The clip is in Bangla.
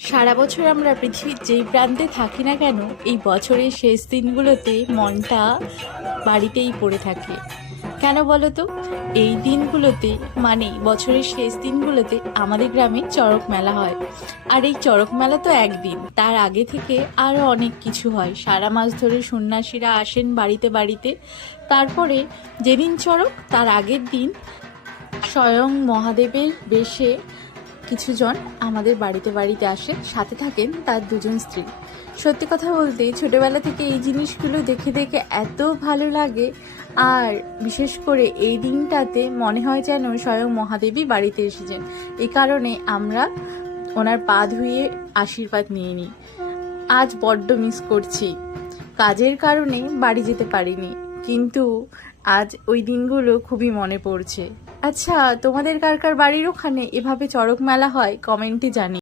সারা বছর আমরা পৃথিবীর যেই প্রান্তে থাকি না কেন, এই বছরের শেষ দিনগুলোতে মনটা বাড়িতেই পড়ে থাকে। কেন বলো তো? এই দিনগুলোতে মানে বছরের শেষ দিনগুলোতে আমাদের গ্রামে চড়ক মেলা হয়। আর এই চড়ক মেলা তো একদিন, তার আগে থেকে আরও অনেক কিছু হয়। সারা মাস ধরে সন্ন্যাসীরা আসেন বাড়িতে বাড়িতে। তারপরে যেদিন চড়ক তার আগের দিন স্বয়ং মহাদেবের বেশে কিছুজন আমাদের বাড়িতে বাড়িতে আসে, সাথে থাকেন তার দুজন স্ত্রী। সত্যি কথা বলতে ছোটবেলা থেকে এই জিনিসগুলো দেখে দেখে এত ভালো লাগে, আর বিশেষ করে এই দিনটাতে মনে হয় যেন স্বয়ং মহাদেবী বাড়িতে এসেছেন। এই কারণে আমরা ওনার পা ধুয়ে আশীর্বাদ নিয়ে নিই। আজ বড্ড মিস করছি, কাজের কারণে বাড়ি যেতে পারিনি, কিন্তু আজ ওই দিনগুলো খুবই মনে পড়ছে। আচ্ছা, তোমাদের কার কার বাড়ির ওখানে এভাবে চড়ক মেলা হয়? কমেন্টে জানি।